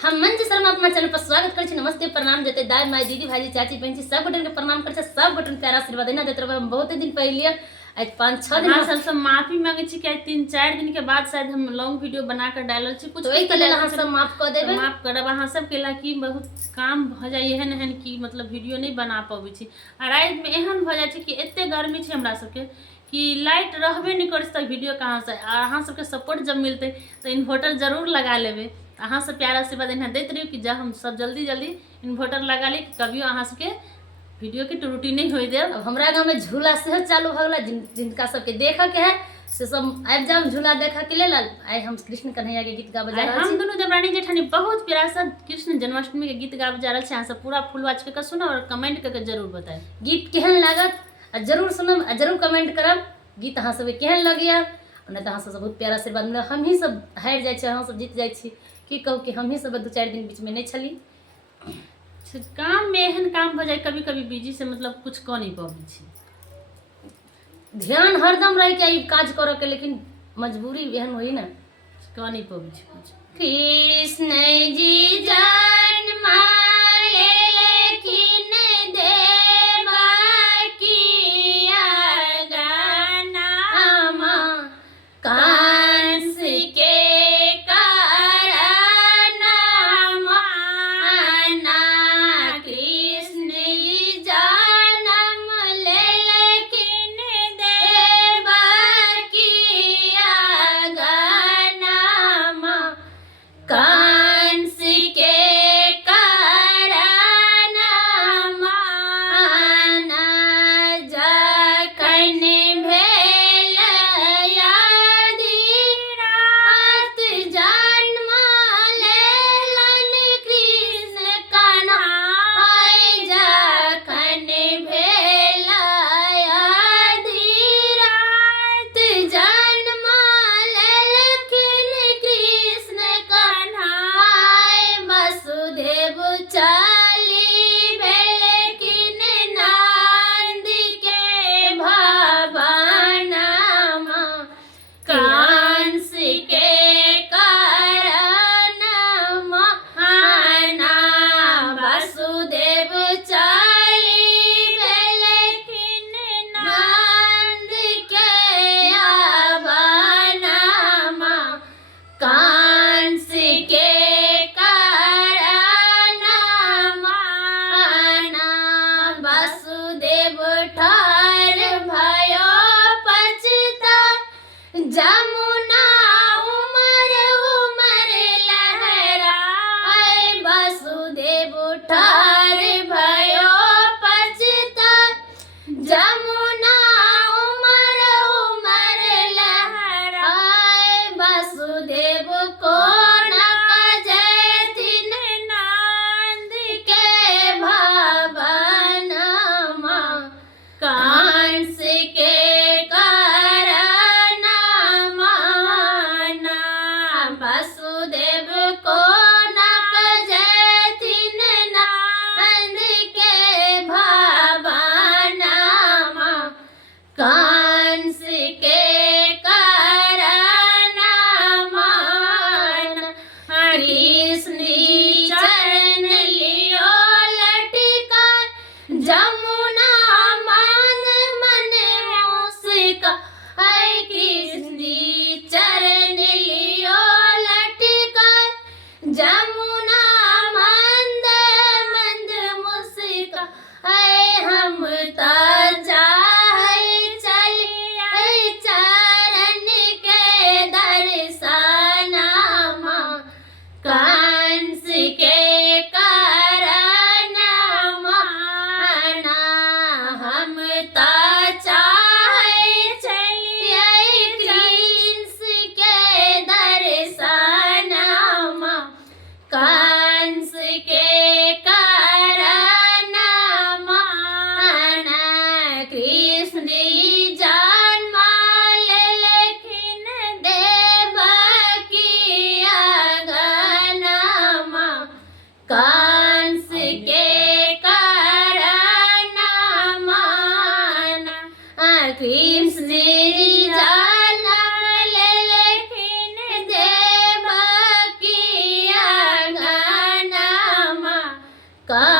हम मंच शर्मा अपना चैनल पर स्वागत कर नमस्ते प्रणाम देते दाई माई दीदी भाई चाची बहन सब बटन के प्रणाम कर सब बटन प्यारा आशीर्वाद देना देते रहे। हम बहुत दिन पहले आज 5-6 दिन सबसे माफी मांगे छी कि 3-4 दिन के बाद शायद हम लॉन्ग वीडियो बना कर डालल छी कुछ तो लेल अहाँ सब माफ कर देबे। माफ करब अहाँ सब के ला कि बहुत काम भ जाय एहन एहन कि मतलब वीडियो नहीं बना पाबै छी। आ रात में एहन भ जाय छै कि एते गर्मी छै हमरा सबके कि लाइट रहबे नहीं कर तक वीडियो कहाँ से। अहाँ सबके सपोर्ट जब मिलते तो इन्वर्टर जरूर लगा लेबे। अहाँ सब प्यारा आशीर्वाद एना देते रहियो कि जब हम सब जल्दी जल्दी इन्वर्टर लगा ली कभियो अहाँ सबके वीडियो की त्रुटि नहीं होई देब। अब हमरा गांव में झूला से चालू भ गेल जिनका सबके देखे के है से सब आबि जाओ झूला देखा के लेल। आई हम कृष्ण कन्हैया के गीत गाबे जा रहल छी। हम दोनों देवरानी जेठानी बहुत प्यारा सा कृष्ण जन्माष्टमी के गीत गाबे जा रहल छी। अहाँ सब पूरा फुल वॉच के सुनो और कमेंट करके जरूर बताएं गीत केहन लागत जरूर सुनम जरूर कमेंट करब गीत अहाँ सब केहन लगिया। नहीं तो अहाँ सब बहुत प्यारा आशीर्वाद मिलल। हम ही सब हारि जाइ छी अहाँ सब जीत जाइ छी की कहू कि हम ही सब 2-4 दिन बीच में नहीं छली। काम में एहन काम हो जाए कभी कभी बिजी से मतलब कुछ कह नहीं पाबी छी। ध्यान हरदम रहे के ई काज करे के लेकिन मजबूरी एहन होई ना कह नहीं पाबी छी कुछ। कृष्ण जी जन्मा लेलखिन देवा किया गानामा कांस के जमुना उमर उमर लहरा वसुदेव ठार भयो पछता जमुना उमर उमर लहरा वसुदेव को न जैथिन नंद के भवन कांस के वसुदेव को नक जैथिन नंद के भवन कंस के कारण कृष्ण चरण लियो लटका जमुना मान मन मुस्का कृष्ण चरण लियो लट का